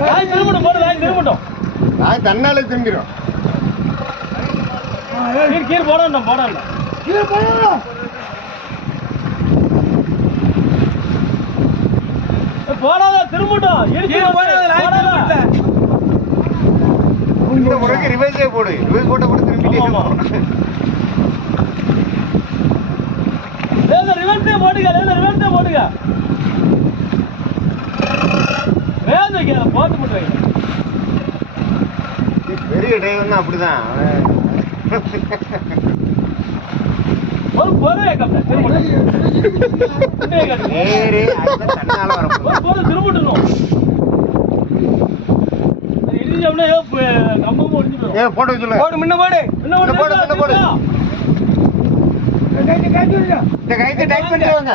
திரும்பட்டும் போடு, திரும்பட்டும். தன்னாலே திரும்பிடும். கீழே போடணும், கீழே போடணும். போடாத, திரும்பட்டும். இந்த முறைக்கு ரிவைஸே போடு. ரிவைஸ் போட்ட கூட திரும்பிட்டே. ரிவர்ஸே போடுங்க, ரிவர்ஸே போடுங்க. வேலை வைக்க போட்டு போட்டு பெரிய டிரைவர்னா அப்படிதான். ஒரு பொருளை தன்னால வர போது திரும்பிட்டணும். கம்பம் முடிஞ்சு போட்டு வச்சுல. போடு, முன்ன போடு, போடு. இந்த கைத்தை டைட் பண்ணிட்டு வாங்க.